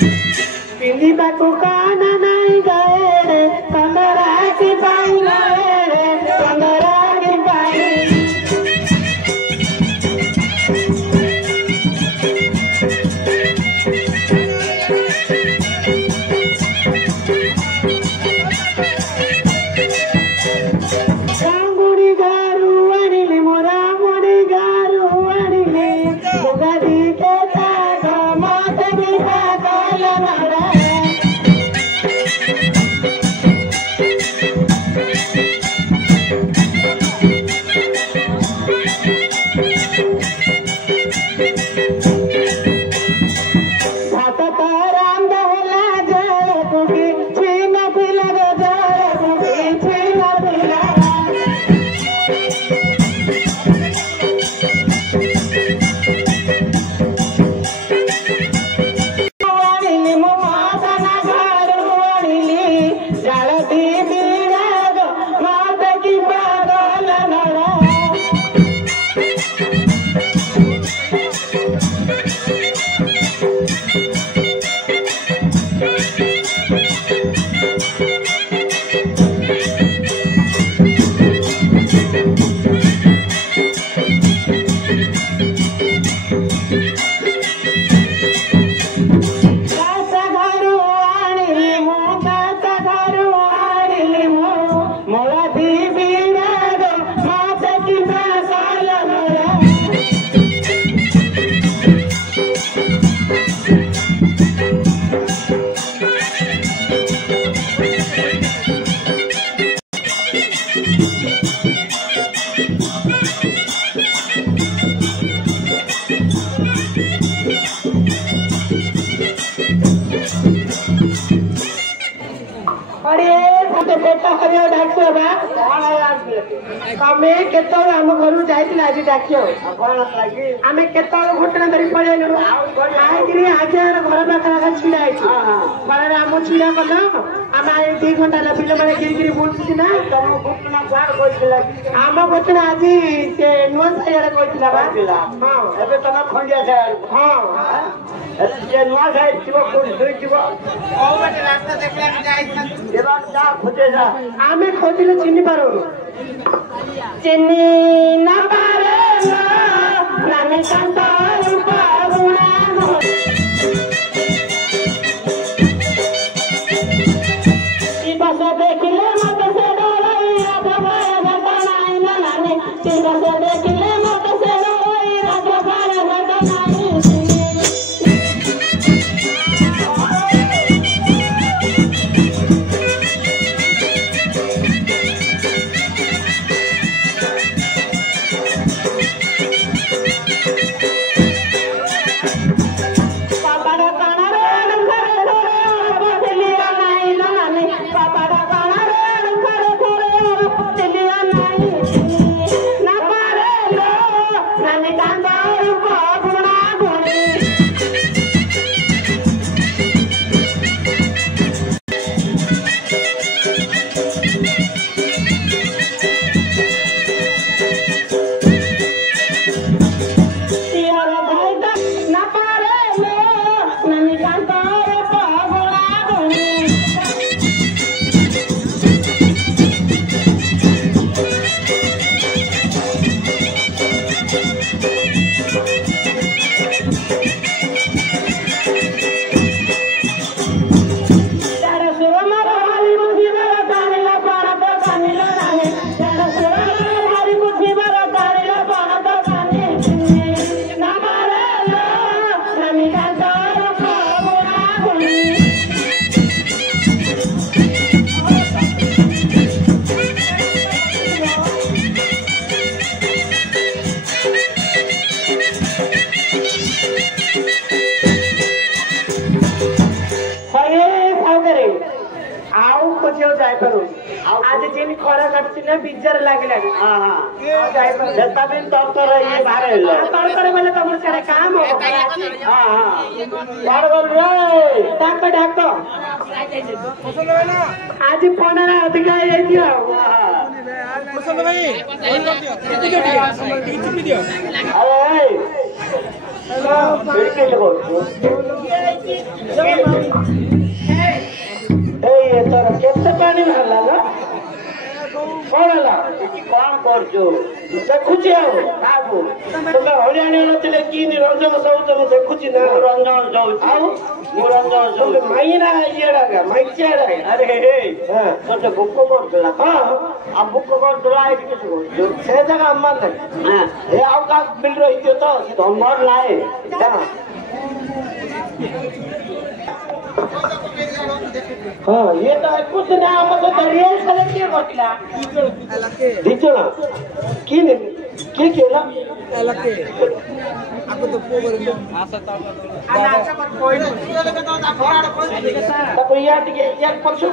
पिंडिबा को काना नहीं गए रे कंदरा की पाई गए रे कंदरा की पाई रांगुड़ी गारू अनिले मोरा मोड़ी गारू अनिले मुगादी के ताग मत भी पागल नड़ा आम घर जाइए आज डाक आम के घटना धरी पड़ेलु आई आज घर पाखे छिड़ा फल आम छिड़ा कल आम 2 घंटा पिला मैंने गिरी बुलूसी ना आम घटना आज से नुआ साइड कहला तुम खंडिया साइड हाँ नुआ साइड आम खोजले चिन्ह पारू चिन्नी न पारे नानी संतान पागुना बस देखिले मत से डोलाई राजभार घटनाई नानी बस देखिले मत से डोलाई राजभार घटनाई आज जिन खरा काटছি না বিজার লাগিলা हां हां যাই পারে যেটা দিন তরতর এই বারে হলো তরতর বলে তোমার সাথে কাম হবে हां हां বড় বল রে ডাক ডাক মুসল ভাই না আজ 15 अधिक आई दियो মুসল ভাই কিছু দিও আরে କେତେ କରୁଛୁ ଏଇ ତୋର କେତେ ପାଣି ବାହାରିଲା ନା କଣ ହେଲା କଣ କରୁଛୁ ଦେଖୁଛି ଆଉ କାହାକୁ ତମେ ହରିଆଣି ନଥିଲେ କି ରଞ୍ଜନ ସବୁ ମୁଁ ଦେଖୁଛି ନା ରଞ୍ଜନ ଯାଉଛି ଆଉ ମୁଁ ରଞ୍ଜନ ଯାଉଛି ମାଇନା ଇଏଡା ମାଇଚିଆଡା ଆରେ ତୋତେ ବୁକ କରୁଥିଲା ହଁ ଆଉ ବୁକ କରୁଥିଲା ଏଇଠି କିଛି କରୁଛୁ ସେ ଜାଗା ଆମର ନାହିଁ ଏ ଆଉ କାହା ବିଲ୍ ରହିଥିବ ତ ତମର ନାହିଁ हाँ ये तो कुछ ना मतलब रियल साले किए घटला दिचला की ने के केला अलके आपको तो पोवर आशा ता आशा पर कोई तो यार टिके यार पछो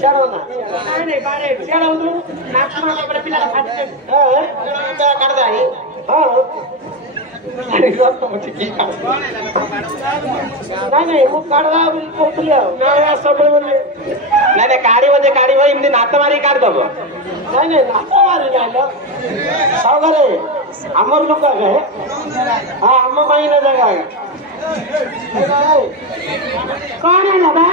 छाड़ो ना नहीं बारे छाड़ो तू नाचमा पर पिला फाटे हां तो कर दाई हां नहीं नहीं वो काढला पोचले नाही सगळे म्हणजे नाही गाडी मध्ये गाडी भाई म्हणजे नात मारी काढ दब नाही नाही नात मारी जायला सावरे अमर लोक आहे हा अम्म माईना जगह आहे कोण आहे ना बा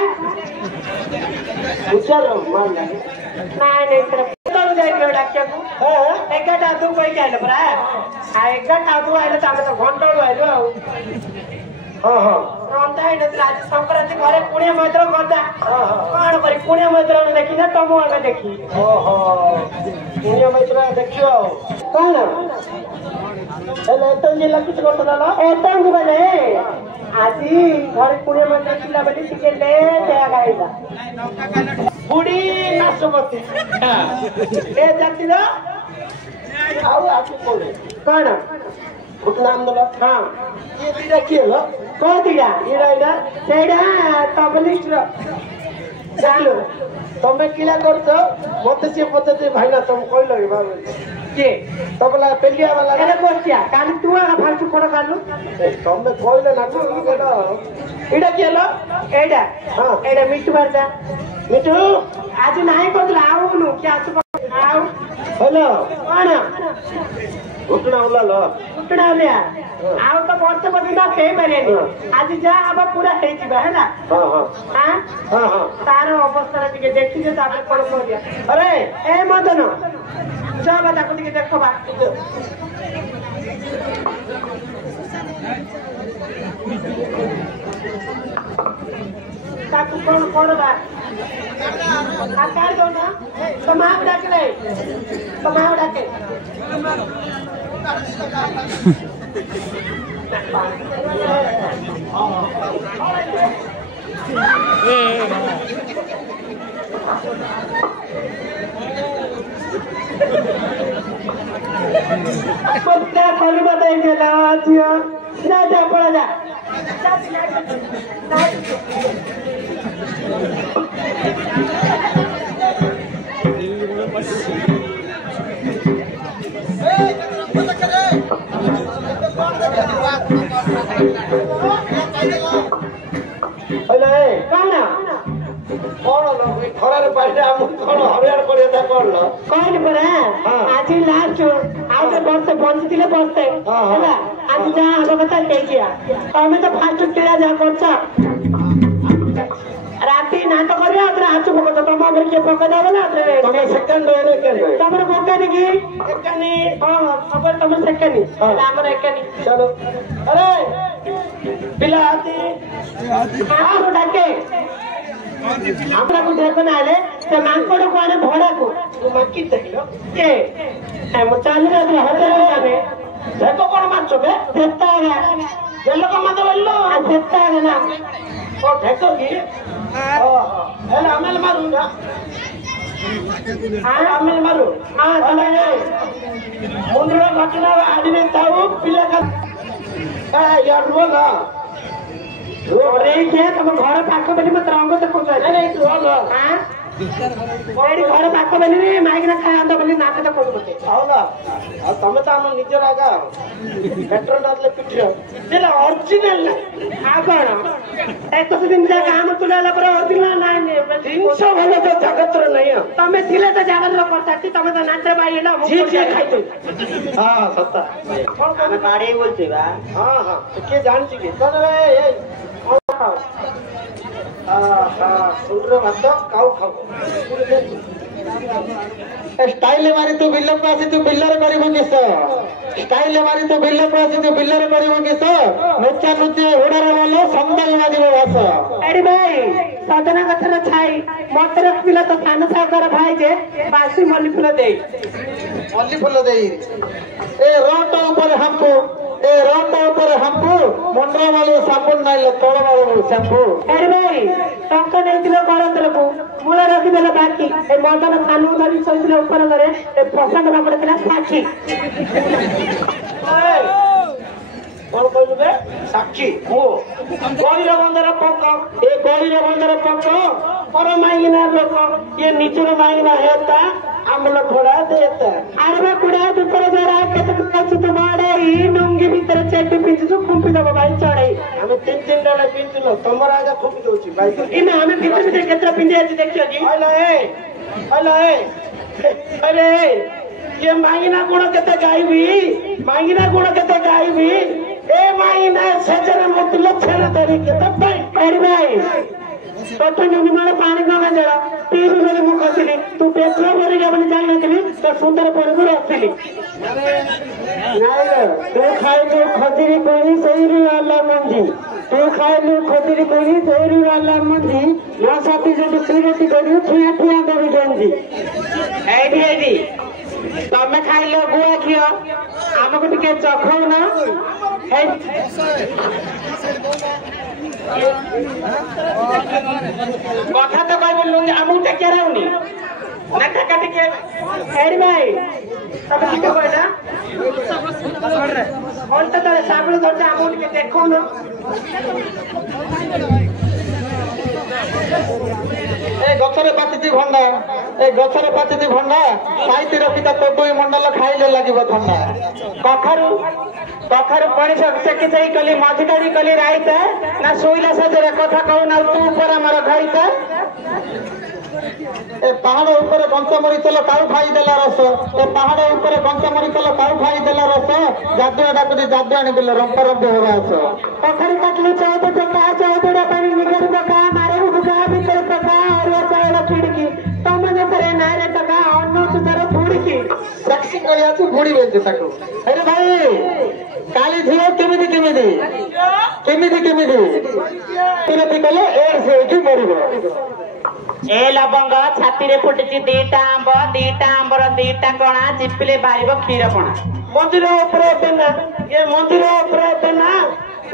विचार मान नाही नाही तर तळू जायचं डाक्याकू एका टातू पैकी आलं बरा एका टातू आलं तर आम्ही घंटाळू आलो आज संक्रांति घरे पुणे मैत्र करता कौन करी पुणे मैत्र देखी ना तमु आगे देखी पुणे मैत्र देखियो कौन एतन जिला किछ करता ना एतन जी बने आज घर पुणे मैत्र किला बली टिके ले त्या गाइला बुढ़ी नाशमती ए जाति ना आउ आपको कोले कौन कुछ नाम दला हां ये दिरा किलो कौन दिरा इरा सेडा तबलिस्ट चालू तमे किला करतो मते से पद्धति भाईला तुम कहलो रे बाबू के तबला पेलिया वाला अरे कोस्टिया कान तू आ फास्ट कोड कालू तमे कहलो ना को इडा केलो एडा हां एडा मिट्टू बारजा मिट्टू आज नाही कोतला आउनु क्या आसु आउ हेलो कोण उठना उलालो उठना ले आउ तो वर्ष बदिना फेई मारेनी आज जा अब पूरा हेई जिबा हैला हां हां हां हां तार अवस्था टिके देखि जे तापर कोन करिया अरे ए मदन जा बाता को टिके देखो बा ताकू कोन कोन बा आकार दो ना तो मां डाकले तो मां डाके पत्ता खोल बताई गेला जिया जा जा पड़ा जा खरार पाटे आम कौन हरियाण पड़िया कौन कौन पड़ा आज लास्ट आउ तो वर्ष बंचती बसते है आज जहाँ हम कथा तमें तो फास्ट क्रीड़ा जहाँ कर राति नाटक करिया हाथ पकड़ तुम किए पकड़ ना सेकेंड तुम पकानी कि एकानी हाँ सब तुम सेकेंड आम एकानी चलो अरे पिला हाथी डाके हमरा को देखो ना ले से मांकोड़ को आने भोड़ा को तू मक्की देखलो ए हम चालू रे होटल में देखो कौन मारछो बे देता है ये लोग मत बोलो देता है ना ओ देखो की हेला अमल मारू ना हां अमल मारू हां चले मुंडरा घटना आदिने ताऊ पिला का यार बोला अरे क्या तुम घर पाख बोली मत रंग तो खोज अरे तू बोल हां घर पाख बोली माइकिना खाया बोली नाक तो कौन बोलते ಹೌದಾ ತಮ್ಮ ತಾನು ನಿಜರಾಗ ಪೆಟ್ರೋಲ್ डालले पिठियो ಇದೆಲ್ಲ ಒರಿಜಿನಲ್ ಹಾಕೋಣ ಎಷ್ಟೋ ದಿನ ಕಾಮ ತುಲಾಲ ಪರ ಒರಿಜಿನಲ್ नाही ଜିନିଷ ଭଲ ତ ଜଗତର ନାହିଁ ତମେ ଥିଲେ ତ ଜାଗର ପଚାತಿ ତମେ ତ ନାଚ ବାଇ ହେଲା ଝି ଝି ଖାଇತು ହଁ ସତ ଆମେ ବାଡେଇ ବୋଲଛି ବା ହଁ ହଁ କିଏ ଜାଣିଛି କି ତମେ ଏ ଖାଅ सुंदर भात काऊ खाओ स्टाइल मारी तू बिल्ल को आसी तू बिल्लर करिबो किस स्टाइल मारी तू बिल्ल को आसी तू बिल्लर करिबो किस नोचा नोचे ओडर वाला संदल वाजिबो वास अरे भाई सदना कथर छाई मत रखिला तो सान सागर भाई जे बासी मल्ली फूल देई ए रोट ऊपर हमको ए रोट ऊपर हमको मुंड्रा वाले साबुन नहीं तोड़ वाले शैम्पू अरे भाई टंका नहीं दिलो करंदर को मूला रखी देला बाकी ए मदन खानु धरी सइला ऊपर करे ए पसंद ना पड़ेला साक्षी कौन कहलुबे साक्षी हो गलिर बंदर पक ए गलिर बंदर पक पर माइना लोक ये निचुर माइना हेता आमल घोड़ा देता अरे कुड़ा ऊपर जरा केत कछ तो माडे ई नुंगी भीतर चेटी पिंचु खुंपी दबो भाई चढ़ई हमें तीन तीन डले पिंचलो तमर आगे खुपी दोची भाई इने हमें भीतर भीतर केतरा पिंजे अछि देखियो जी अरे ये माइना गुण केते गाइबी माइना गुण केते गाइबी ए माइना सजन मत लक्षण तरी केते भाई अरे भाई तो निमाण पानी गंगा जल टीवी बोली मु कहली तू पेट्रोल भरी जा बोली जान नथली तो सुंदर परगु रखली नहीं तू खाइलु खजरी कोनी सैरी वाला मंजी तू खाइलु खजरी कोनी सैरी वाला मंजी ना साथी जो पीरती करियो ठिया ठिया देबी गंजी एडी तमे खाइलो गुआ खियो हमको टिके चखौ ना कथा तो कहबो लुंगी हमू टेके रहउनी ना टेका टिके एडी भाई तब टिके कहना कोन त तरे साबुन दरजा हमू टिके देखौ ना ए गछरे पातिती भंडा ए गछरे पातिती भंडा साहित्य रखिता तोडुई मंडल खाइले लागिबो ठंडा कखारु पानी सेकी सही कली मझिटाड़ी कली राइता ना सोइला सजरे कथा कहू ना तू ऊपर हमारा घाइता ए पहाड़ ऊपर कंचमरी तल काउ खाई देला रस ए पहाड़ ऊपर कंचमरी तल काउ खाई देला रस जादुआ डाकुदी जादुआनी बिल रंपरंप होगा आस कखारु काटली चौथ चका चौथड़ा पानी निगर पका मारे बुका भीतर पका और चावल खिड़की तमने सरे नारे टका अन्न सुतर फुड़की सेक्सी करिया तू बुड़ी बेंचे ताको अरे भाई काली झियो केमिति तिरती कले ए से मरिबो ए लबंग छाती रे फुटिची दीटा आंबर दीटा कणा चिपिले बारिबो खीर पणा मंदिर ऊपर बेना ये मंदिर ऊपर बेना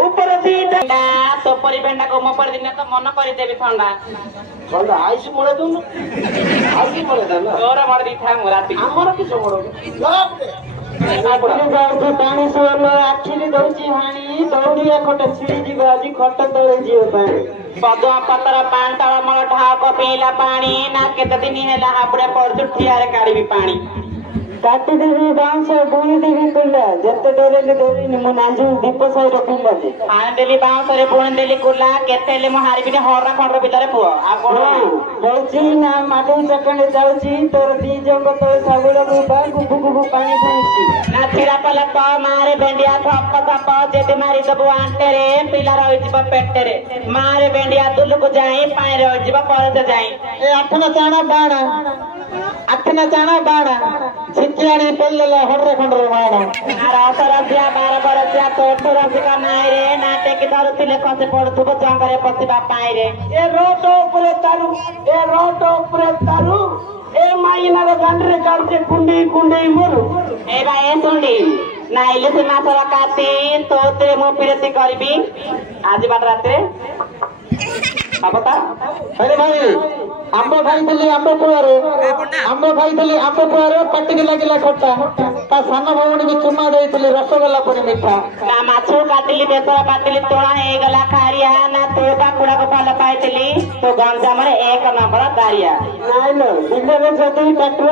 ऊपर दीटा तो परि बेंडा को मपर दिन तो मन करि देबी ठंडा ठंडा आइस मोळे दु आइस मोळे दा ना जोर मार दी था राती हमर कि समोड़ो आखिरी जाऊ पानी सोलो आखिरी दउची हाणी दौड़िया खट छिड़ी जीव आज खट तळे जीव पानी पदुआ पतर पांटाळ मळ ढाक पीला पानी ना केते दिन हेला हापड़े पड़छु ठियारे काढिबी पानी काटी देवी बांस बुणी देवी कुला जते डरेले डोरी मु नाजू दीप साई रखुम बाजे आन देली बांस रे बुणी देली कुला केतेले मु हारिबिनी हररा खंडर भितरे पुओ आ कोन बोलची ना माटू चकणे जाउची तोर दी जंग तो साबुल गुबा गुबु गुबु पानी बुची ना थिरा पला प मारे बेंडिया थप थप जेते मारी दबु आंटे रे पिला रहि जिबा पेटे रे मारे बेंडिया दुलु को जाई पानी रहि जिबा परते जाई ए आठना चाणा बाणा छिटियाणी पेल्लेला हररे खंडर बाणा रात रसिया 12 बरसिया तोठ रसिका नाई रे नाटे की धरुथिले खसे पड़ुथुबो जंगरे पसिबा पाई रे ए रोट ऊपर तारू ए माइना रे गंडरे काटे कुंडी मोरु ए भाई सुंडी नाइले से मासर काटी तोते मो पिरती करबी आज बात रात्रे अबता अरे भाई आंब खाइली आंब पुआरे पाटी की लगिला खट्टा ता सान भौणी भी चुमा देइतली रसगोल्ला परी मिठा ना माछो काटिली बेसरा काटिली तोड़ा हे गला खारिया ना तो बाकुड़ा को फल पाइतली तो गंजा मरे एक नंबर बड़ा दारिया ନାଇଁ ଲୋ ବିଲରେ ଯଦି ଟ୍ରାକ୍ଟର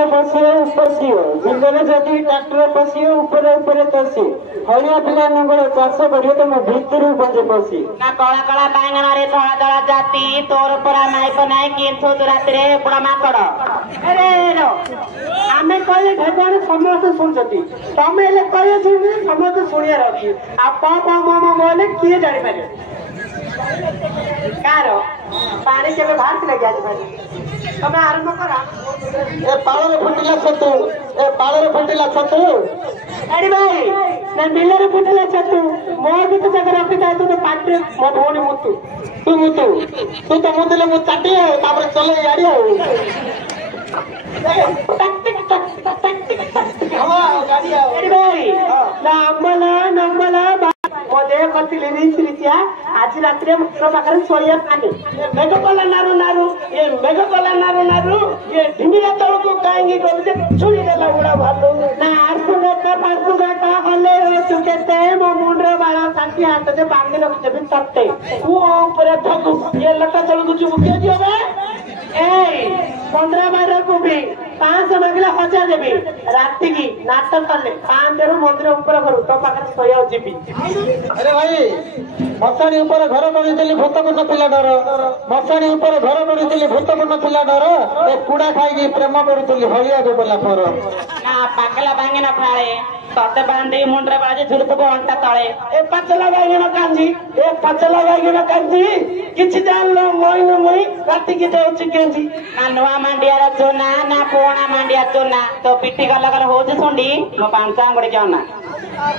ପଶିବ ବିଲରେ ଯଦି ଟ୍ରାକ୍ଟର ପଶିବ ଉପରେ ଉପରେ ତୋଷି ହଳିଆ ପିଲା ନଙ୍ଗଳ ଚାଷ କରିବ ତମ ଭିତରୁ ବଞ୍ଚେ ପଶି ନା କଳା କଳା ବାଙ୍ଗନରେ ଧଳା ଧଳା ଜାତି ତୋର ପରା ମାଇପ ନାହିଁ କିନ୍ତୁ ତୁ ରାତିରେ ବୁଢା ମାଙ୍କଡ ଆରେ ଆମେ କହିଲେ ଭଗବାନ ସମସ୍ତେ ଶୁଣୁଛନ୍ତି ତମେ ହେଲେ କହିଲେ ଶୁଣୁଛନ୍ତି ସମସ୍ତେ ଶୁଣିବାର ଅଛି ଆଉ ପ ହେଲେ କିଏ ଜାଣିପାରିବ କାର ପାଣି କେବେ ବାହାରିଥିଲା କି ଆଜି ପାଣି ତମେ ଆରମ୍ଭ କର ଏ ପାଳରେ ଫୁଟିଲା ଛତୁ ଆରେ ଭାଇ ନା ବିଲରେ ଫୁଟିଲା ଛତୁ ମୋ ଭିତ ଜାଗାରେ ରଖିଥାଏ ତୁ ତ ପାଟିରେ ମୋ ଭଉଣୀ ମୁତୁ ତୁ ତ ମୁତିଲେ ମୁଁ ଚାଟି ଆଉ ତାପରେ ଚଲେଇ ଗାଡି ଆଉ ମୋ ଦେହ କରିଥିଲି ଆଜି ରାତିରେ ମୁଣ୍ଡ ପାଖରେ ଶୋଇବା ପାଣି ମେଘ କଲା ନାରୁ ଇଏ ଢିମିରା ତଳକୁ କାହିଁକି ଗଲୁ ଯେ ଛୁରୀ ଦେଲା ଗୁଡା ଭାଲୁ ନା ଆଠୁ ଗାଟ ହଲେ ତୁ କେତେ ମୋ ମୁଣ୍ଡର ବାଳ ଷାଠିଏ ହାତ ଯେ ବାନ୍ଧି ରଖିଦେବି ତତେ ପୁଅ ଉପରେ ଠକୁ ଇଏ ଲଟା ତଳକୁ ଯିବୁ କିଏ ଯିବ ଏଇ 15 को भी 500 मांगला 1000 देवी राति की नाटक कले 5 मंदिर ऊपर करू तो पाखर सोया जीबी अरे भाई मशाणी ऊपर घर करथिली भूत को नथिला डर मशाणी ऊपर घर करथिली भूत को नथिला डर ए कुडा खाई प्रेम करथिली हलिया को बोला पर ना पागला बांगे न फाळे तते बांधे मुंडरे बाजे झुरतबो अंटा तळे ए पचला बांगे कांजी किछि जानलो मोई राति की देउछि केंजी ना नुआ मांडियार चोना ना पुराना मांडिया चोना तो पिट्टी गला गला होजे सुंडी मो पांचा अंगड़े जाना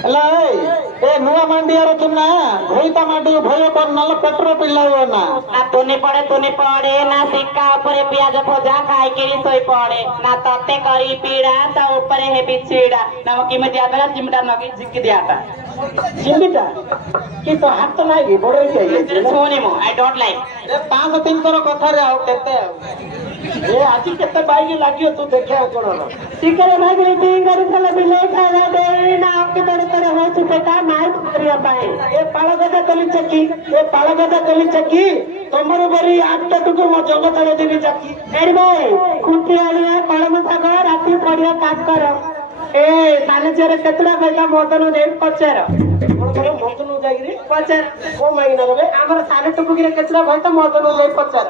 हेलो ए नुआ मांडियार चोना घोइता मांडी भय कर नल पेट्रो पिल्लायो ना तूने पड़े ना सिक्का ऊपर प्याज भजा खाई केरी सोई पड़े ना तते करी पीड़ा ता ऊपर है बिछीड़ा ना वो किमे दियाता चिमटा नगी जिक्की दियाता चिमटा कि तो हाथ तो नाही बड़ो के सोनी मो आई डोंट लाइक ए 5-3 कथा रे आउ केते ए आज केते बाइक लागियो तू देखे कोन टिकरे भागले टिंग करी चला बिले खाना दे ना आपके तड़े हो बेटा मार करिया पाए ए पाळगदा कली चक्की तमर बरी 8 टुकु मो जगत रे देबी चक्की एरी भाई खुंटी आलिया कलम साग राती पड़िया काट कर ए साले चेरे केतडा पैसा मदन दे पचर मदन जागिरी पचर को माइना रे हमर साले टुकु रे केतडा पैसा मदन दे पचर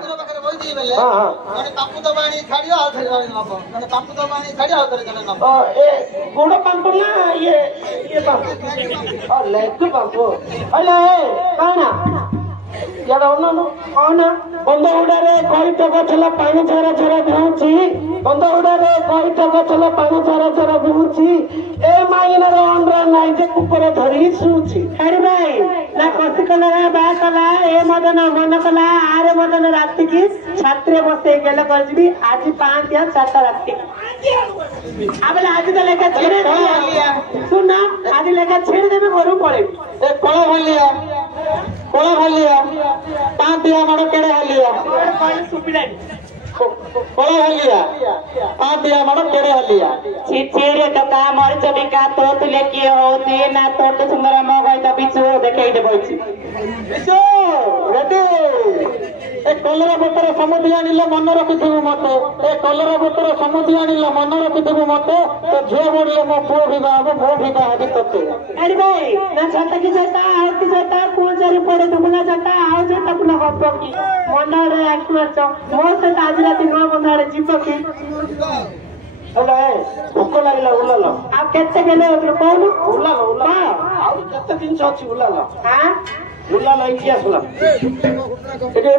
हां हां माने पापु तो बाणी खाडियो आ थरे नबो माने पापु तो बाणी खाडियो आ थरे जने नबो ए गुडो पापु ना ये पापु ओ लेग पापु हेलो काना यार औना बंद उड़ारे कोई तो गछला पानी छरा छरा भिउची बंद उड़ारे कोई तो गछला पानी छरा छरा भिउची ए माइना रे अंडरा नाइ जे ऊपर धरी सुची अरे भाई ना कसी कला बा कला ए मदन मन कला आरे मदन राति की छात्रे बसे गेले करजी आज 5 या 7 राति आबले आज तो लेका छेड़े दिया सुना आज लेका छेड़ देबे घरु पड़े ए कोला भलिया पांतिया मारो केड़े हलिया कोला हलिया पांतिया मारो केड़े हलिया छिछेरे टका मरच बिका तो तुले की होती ना तो सुंदर मो गई तो बिचो देखे दे बोलची बिचो रेडी ए कलरा बोतर समुद्र आनिला मन रखिथिबु मते ए कलरा बोतर समुद्र आनिला मन रखिथिबु मते तो झे बोलले मो पुओ विवाह हबि तते अरे भाई ना छाता की जाता आउती जाता कोन जारी पड़े तुमना जाता आउ जे तपना गप की मन रे एक्सपर्ट मो से आज राती न बंधारे जीव की हेलो ए भूख लागला उलालो आ केते गेले ओत्र कोन उलालो आ केते दिन छ अछि उलालो हां उलालो इतिहास उलालो